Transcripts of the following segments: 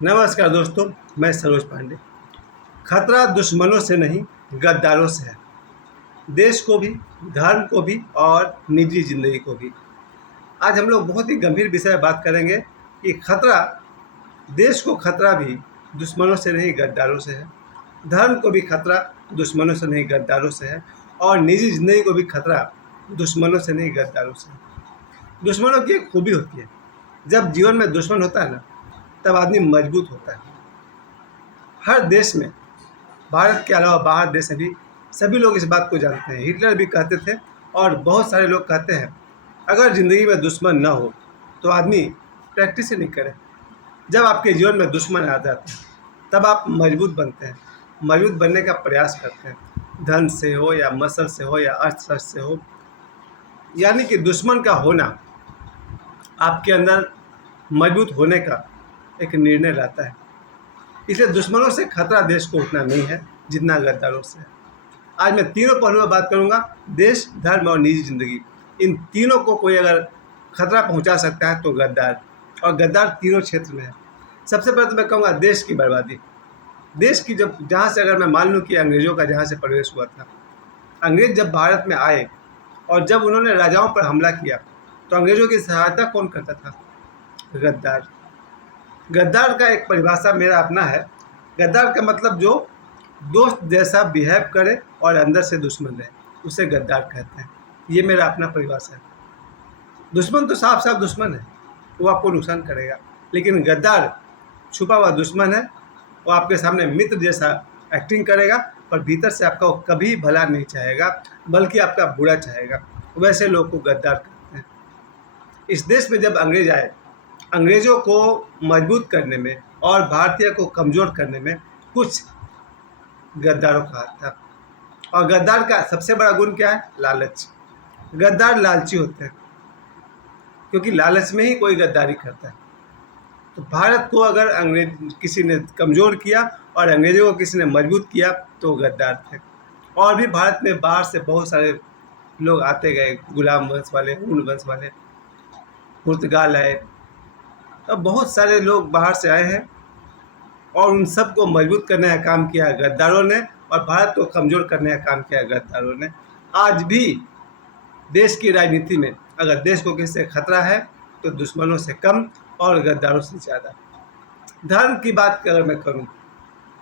नमस्कार दोस्तों, मैं सरोज पांडे। खतरा दुश्मनों से नहीं, गद्दारों से है। देश को भी, धर्म को भी और निजी जिंदगी को भी। आज हम लोग बहुत ही गंभीर विषय पर बात करेंगे कि खतरा, देश को खतरा भी दुश्मनों से नहीं, गद्दारों से है। धर्म को भी खतरा दुश्मनों से नहीं, गद्दारों से है। और निजी जिंदगी को भी खतरा दुश्मनों से नहीं, गद्दारों से है। दुश्मनों की एक खूबी होती है, जब जीवन में दुश्मन होता है ना, तब आदमी मजबूत होता है। हर देश में, भारत के अलावा बाहर देश में भी सभी लोग इस बात को जानते हैं। हिटलर भी कहते थे और बहुत सारे लोग कहते हैं, अगर ज़िंदगी में दुश्मन न हो तो आदमी प्रैक्टिस ही नहीं करे। जब आपके जीवन में दुश्मन आ जाते हैं तब आप मजबूत बनते हैं, मजबूत बनने का प्रयास करते हैं, धन से हो या मसल से हो या अर्थशास्त्र से हो। यानी कि दुश्मन का होना आपके अंदर मजबूत होने का एक निर्णय लाता है। इसलिए दुश्मनों से खतरा देश को उतना नहीं है जितना गद्दारों से है। आज मैं तीनों पहलुओं में बात करूंगा, देश, धर्म और निजी जिंदगी। इन तीनों को कोई अगर खतरा पहुंचा सकता है तो गद्दार, और गद्दार तीनों क्षेत्र में है। सबसे पहले तो मैं कहूँगा देश की बर्बादी। देश की, जब जहाँ से अगर मैं मान लूँ कि अंग्रेज़ों का जहाँ से प्रवेश हुआ था, अंग्रेज़ जब भारत में आए और जब उन्होंने राजाओं पर हमला किया तो अंग्रेज़ों की सहायता कौन करता था? गद्दार। गद्दार का एक परिभाषा मेरा अपना है। गद्दार का मतलब जो दोस्त जैसा बिहेव करे और अंदर से दुश्मन रहे, उसे गद्दार कहते हैं। ये मेरा अपना परिभाषा है। दुश्मन तो साफ साफ दुश्मन है, वो आपको नुकसान करेगा। लेकिन गद्दार छुपा हुआ दुश्मन है, वो आपके सामने मित्र जैसा एक्टिंग करेगा पर भीतर से आपका वो कभी भला नहीं चाहेगा, बल्कि आपका बुरा चाहेगा। वैसे लोग को गद्दार कहते हैं। इस देश में जब अंग्रेज आए, अंग्रेज़ों को मजबूत करने में और भारतीय को कमज़ोर करने में कुछ गद्दारों का हाथ था। और गद्दार का सबसे बड़ा गुण क्या है? लालच। गद्दार लालची होते हैं, क्योंकि लालच में ही कोई गद्दारी करता है। तो भारत को अगर अंग्रेज किसी ने कमज़ोर किया और अंग्रेज़ों को किसी ने मजबूत किया तो गद्दार थे। और भी भारत में बाहर से बहुत सारे लोग आते गए, गुलाम वंश वाले, हुन वंश वाले, पुर्तगाल आए, अब बहुत सारे लोग बाहर से आए हैं और उन सब को मजबूत करने का काम किया गद्दारों ने, और भारत को कमज़ोर करने का काम किया गद्दारों ने। आज भी देश की राजनीति में अगर देश को किसी से खतरा है तो दुश्मनों से कम और गद्दारों से ज़्यादा। धर्म की बात अगर मैं करूं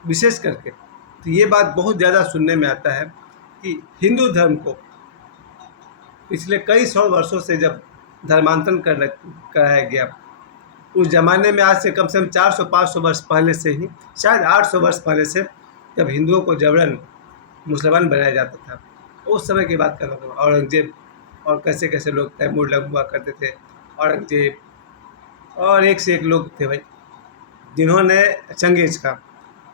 विशेष करके, तो ये बात बहुत ज़्यादा सुनने में आता है कि हिंदू धर्म को पिछले कई सौ वर्षों से जब धर्मांतरण कराया गया, उस ज़माने में आज से कम 400-500 वर्ष पहले से ही, शायद 800 वर्ष पहले से, जब हिंदुओं को जबरन मुसलमान बनाया जाता था, उस समय की बात कर रहा हूँ। औरंगजेब और कैसे कैसे लोग तैमूर लंग हुआ करते थे, औरंगजेब और एक से एक लोग थे भाई, जिन्होंने चंगेज़ का।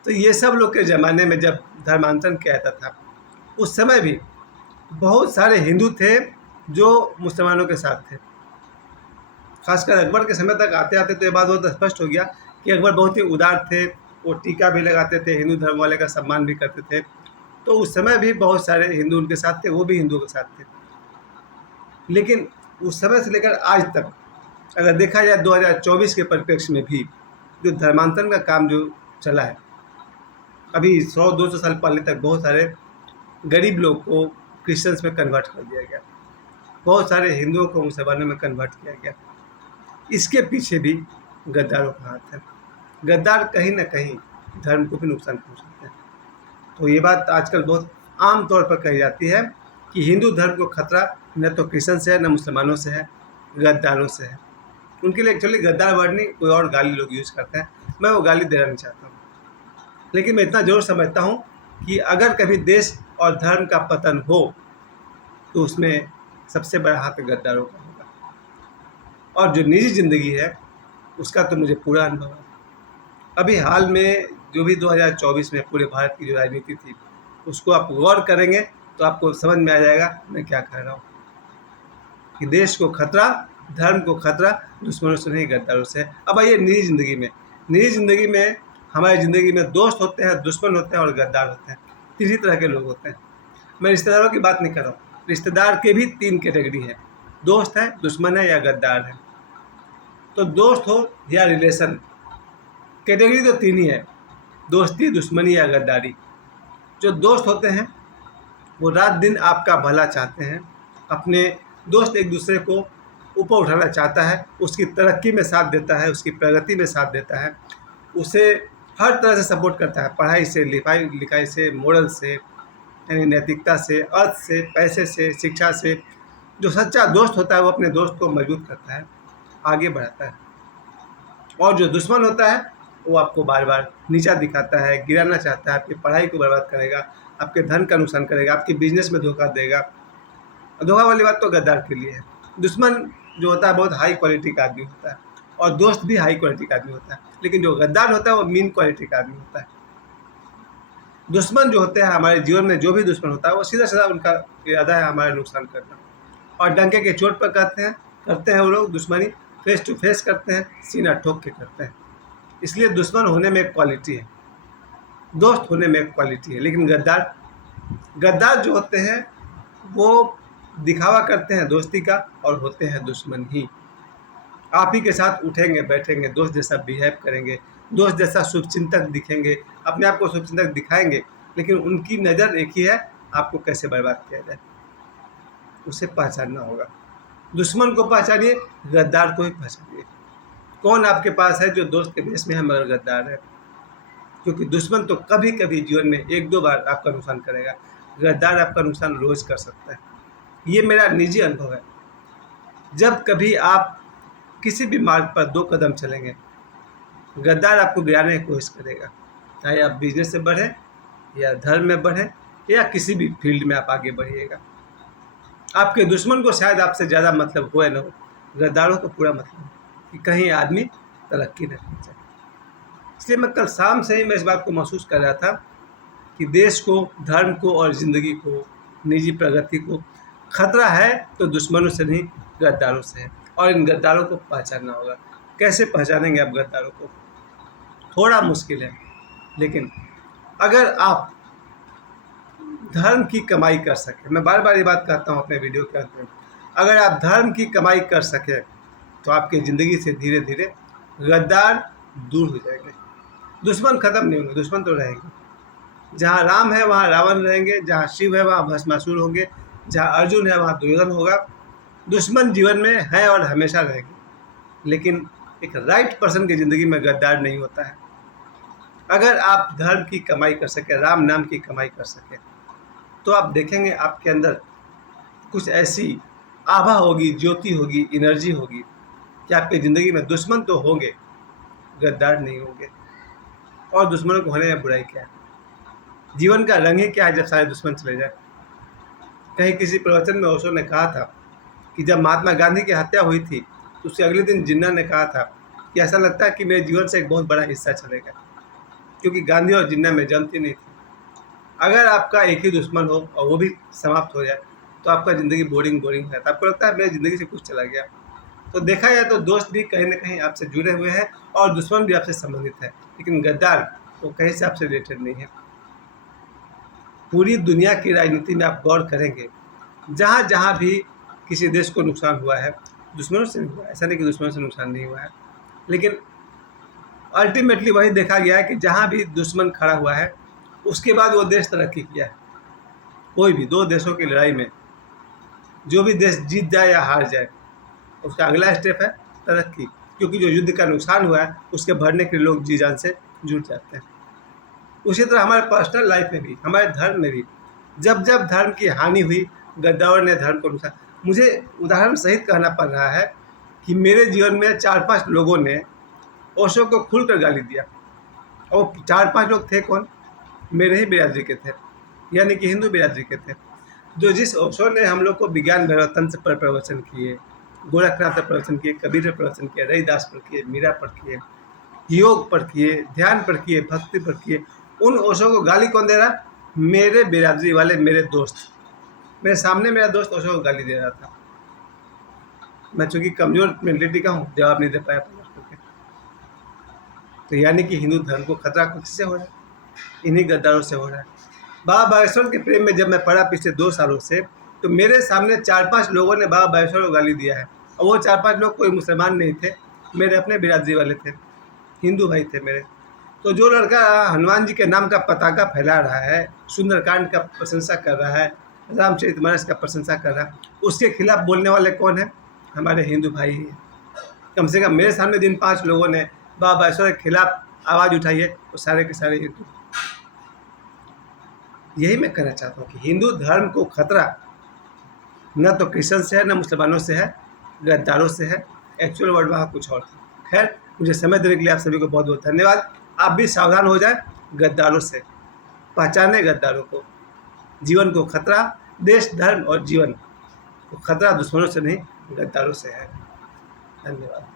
तो ये सब लोग के ज़माने में जब धर्मांतरण किया जाता था, उस समय भी बहुत सारे हिंदू थे जो मुसलमानों के साथ थे। खासकर अकबर के समय तक आते आते तो ये बात बहुत स्पष्ट हो गया कि अकबर बहुत ही उदार थे। वो टीका भी लगाते थे, हिंदू धर्म वाले का सम्मान भी करते थे। तो उस समय भी बहुत सारे हिंदू उनके साथ थे, वो भी हिंदुओं के साथ थे। लेकिन उस समय से लेकर आज तक अगर देखा जाए 2024 के परिप्रेक्ष्य में भी जो धर्मांतरण का काम जो चला है, अभी 100-200 साल पहले तक बहुत सारे गरीब लोग को क्रिश्चियंस में कन्वर्ट कर दिया गया, बहुत सारे हिंदुओं को मुसलमानों में कन्वर्ट किया गया। इसके पीछे भी गद्दारों का हाथ है। गद्दार कहीं ना कहीं धर्म को भी नुकसान पहुंचाते हैं। तो ये बात आजकल बहुत आम तौर पर कही जाती है कि हिंदू धर्म को खतरा न तो क्रिश्चियन से है, न मुसलमानों से है, गद्दारों से है। उनके लिए एक्चुअली गद्दार वर्ड नहीं, कोई और गाली लोग यूज़ करते हैं, मैं वो गाली देना नहीं चाहता हूँ। लेकिन मैं इतना जरूर समझता हूँ कि अगर कभी देश और धर्म का पतन हो तो उसमें सबसे बड़ा हाथ गद्दारों का होगा। और जो निजी ज़िंदगी है उसका तो मुझे पूरा अनुभव है। अभी हाल में जो भी 2024 में पूरे भारत की जो राजनीति थी, उसको आप गौर करेंगे तो आपको समझ में आ जाएगा मैं क्या कह रहा हूँ, कि देश को खतरा, धर्म को खतरा दुश्मनों से नहीं, गद्दारों से है। अब आइए निजी ज़िंदगी में। निजी ज़िंदगी में हमारी ज़िंदगी में दोस्त होते हैं, दुश्मन होते हैं और गद्दार होते हैं। तीन तरह के लोग होते हैं। मैं रिश्तेदारों की बात नहीं कर रहा हूँ, रिश्तेदार के भी 3 कैटेगरी है, दोस्त है, दुश्मन है या गद्दार है। तो दोस्त हो या रिलेशन, कैटेगरी तो तीन ही है, दोस्ती, दुश्मनी या गद्दारी। जो दोस्त होते हैं वो रात दिन आपका भला चाहते हैं, अपने दोस्त एक दूसरे को ऊपर उठाना चाहता है, उसकी तरक्की में साथ देता है, उसकी प्रगति में साथ देता है, उसे हर तरह से सपोर्ट करता है, पढ़ाई से, लिखाई से, मोरल से, यानी नैतिकता से, अर्थ से, पैसे से, शिक्षा से। जो सच्चा दोस्त होता है वो अपने दोस्त को मजबूत करता है, आगे बढ़ाता है। और जो दुश्मन होता है वो आपको बार बार नीचा दिखाता है, गिराना चाहता है, आपकी पढ़ाई को बर्बाद करेगा, आपके धन का नुकसान करेगा, आपके बिजनेस में धोखा देगा। धोखा वाली बात तो गद्दार के लिए है। दुश्मन जो होता है बहुत हाई क्वालिटी का आदमी होता है, और दोस्त भी हाई क्वालिटी का आदमी होता है, लेकिन जो गद्दार होता है वो मीन क्वालिटी का आदमी होता है। दुश्मन जो होते हैं हमारे जीवन में, जो भी दुश्मन होता है वो सीधा सीधा उनका इरादा है हमारा नुकसान करना, और डंके के चोट पर करते हैं वो लोग दुश्मनी, फेस टू फेस करते हैं, सीना ठोक के करते हैं। इसलिए दुश्मन होने में एक क्वालिटी है, दोस्त होने में एक क्वालिटी है। लेकिन गद्दार जो होते हैं वो दिखावा करते हैं दोस्ती का और होते हैं दुश्मन ही। आप ही के साथ उठेंगे बैठेंगे, दोस्त जैसा बिहेव करेंगे, दोस्त जैसा शुभचिंतक दिखेंगे, अपने आप को शुभचिंतक दिखाएंगे, लेकिन उनकी नज़र एक ही है, आपको कैसे बर्बाद किया जाए। उसे पहचानना होगा। दुश्मन को पहचानिए, गद्दार को ही पहचानिए। कौन आपके पास है जो दोस्त के बेस में है मगर गद्दार है? क्योंकि दुश्मन तो कभी कभी जीवन में एक दो बार आपका नुकसान करेगा, गद्दार आपका नुकसान रोज कर सकता है। ये मेरा निजी अनुभव है। जब कभी आप किसी भी मार्ग पर 2 कदम चलेंगे, गद्दार आपको गिराने की कोशिश करेगा, चाहे आप बिजनेस से बढ़ें या धर्म में बढ़ें या किसी भी फील्ड में आप आगे बढ़िएगा। आपके दुश्मन को शायद आपसे ज़्यादा मतलब हो या न हो, गद्दारों को पूरा मतलब है कि कहीं आदमी तरक्की न कर जाए। इसलिए मैं कल शाम से ही मैं इस बात को महसूस कर रहा था कि देश को, धर्म को और ज़िंदगी को, निजी प्रगति को खतरा है तो दुश्मनों से नहीं, गद्दारों से है। और इन गद्दारों को पहचानना होगा। कैसे पहचानेंगे आप गद्दारों को? थोड़ा मुश्किल है, लेकिन अगर आप धर्म की कमाई कर सकें, मैं बार बार ये बात कहता हूँ अपने वीडियो के अंत में, अगर आप धर्म की कमाई कर सकें तो आपकी ज़िंदगी से धीरे धीरे गद्दार दूर हो जाएंगे। दुश्मन खत्म नहीं होंगे, दुश्मन तो रहेंगे। जहाँ राम है वहाँ रावण रहेंगे, जहाँ शिव है वहाँ भस्मासुर होंगे, जहाँ अर्जुन है वहाँ दुर्योधन होगा। दुश्मन जीवन में है और हमेशा रहेंगे, लेकिन एक राइट पर्सन की ज़िंदगी में गद्दार नहीं होता है। अगर आप धर्म की कमाई कर सकें, राम नाम की कमाई कर सकें, तो आप देखेंगे आपके अंदर कुछ ऐसी आभा होगी, ज्योति होगी, एनर्जी होगी कि आपकी ज़िंदगी में दुश्मन तो होंगे, गद्दार नहीं होंगे। और दुश्मनों को होने में बुराई क्या है? जीवन का रंग ही क्या है जब सारे दुश्मन चले जाए? कहीं किसी प्रवचन में ओशो ने कहा था कि जब महात्मा गांधी की हत्या हुई थी तो उसके अगले दिन जिन्ना ने कहा था कि ऐसा लगता है कि मेरे जीवन से एक बहुत बड़ा हिस्सा चलेगा, क्योंकि गांधी और जिन्ना में जमती नहीं थी। अगर आपका एक ही दुश्मन हो और वो भी समाप्त हो जाए तो आपका ज़िंदगी बोरिंग रहता है, आपको लगता है मेरी ज़िंदगी से कुछ चला गया। तो देखा जाए तो दोस्त भी कहीं ना कहीं आपसे जुड़े हुए हैं और दुश्मन भी आपसे संबंधित है, लेकिन गद्दार वो कहीं से आपसे रिलेटेड नहीं है। पूरी दुनिया की राजनीति में आप गौर करेंगे, जहाँ जहाँ भी किसी देश को नुकसान हुआ है दुश्मनों से हुआ है। ऐसा नहीं कि दुश्मनों से नुकसान नहीं हुआ है, लेकिन अल्टीमेटली वही देखा गया है कि जहाँ भी दुश्मन खड़ा हुआ है उसके बाद वो देश तरक्की किया है। कोई भी 2 देशों की लड़ाई में जो भी देश जीत जाए या हार जाए, उसका अगला स्टेप है तरक्की, क्योंकि जो युद्ध का नुकसान हुआ है उसके भरने के लिए लोग जी जान से जुट जाते हैं। उसी तरह हमारे पर्सनल लाइफ में भी, हमारे धर्म में भी जब जब धर्म की हानि हुई, गद्दारों ने धर्म को नुकसान, मुझे उदाहरण सहित कहना पड़ रहा है कि मेरे जीवन में 4-5 लोगों ने ओशो को खुलकर गाली दिया। और 4-5 लोग थे कौन? मेरे ही बिरादरी के थे, यानी कि हिंदू बिरादरी के थे। जो जिस ओशो ने हम लोग को विज्ञान भैरव तंत्र पर प्रवचन किए, गोरखनाथ पर प्रवचन किए, कबीर पर प्रवचन किए, रविदास पर किए, मीरा पर किए, योग पर किए, ध्यान पर किए, भक्ति पर किए, उन ओशो को गाली कौन दे रहा? मेरे बिरादरी वाले मेरे दोस्त। मेरे सामने मेरा दोस्त ओशो को गाली दे रहा था। मैं चूँकि कमज़ोर मेंटलिटी का हूँ, जवाब नहीं दे पाया प्रश्न के। तो यानी कि हिंदू धर्म को खतरा किससे हो रहा है? इन्हीं गद्दारों से हो रहा है। बाबा बागेश्वर के प्रेम में जब मैं पढ़ा पिछले 2 सालों से, तो मेरे सामने 4-5 लोगों ने बाबा बागेश्वर को गाली दिया है, और वो 4-5 लोग कोई मुसलमान नहीं थे, मेरे अपने बिरादरी वाले थे, हिंदू भाई थे मेरे। तो जो लड़का हनुमान जी के नाम का पताका फैला रहा है, सुंदरकांड का प्रशंसा कर रहा है, रामचरितमानस का प्रशंसा कर रहा है, उसके खिलाफ बोलने वाले कौन है? हमारे हिंदू भाई ही हैं। कम से कम मेरे सामने दिन 5 लोगों ने बाबा ऐश्वर्य के खिलाफ आवाज़ उठाई है, वो सारे के सारे हिंदू। यही मैं कहना चाहता हूँ कि हिंदू धर्म को खतरा न तो क्रिश्चियन से है, न मुसलमानों से है, गद्दारों से है। एक्चुअल वर्ड वहाँ कुछ और था। खैर, मुझे समय देने के लिए आप सभी को बहुत बहुत धन्यवाद। आप भी सावधान हो जाएं गद्दारों से, पहचाने गद्दारों को। जीवन को खतरा, देश, धर्म और जीवन को खतरा दुश्मनों से नहीं, गद्दारों से है। धन्यवाद।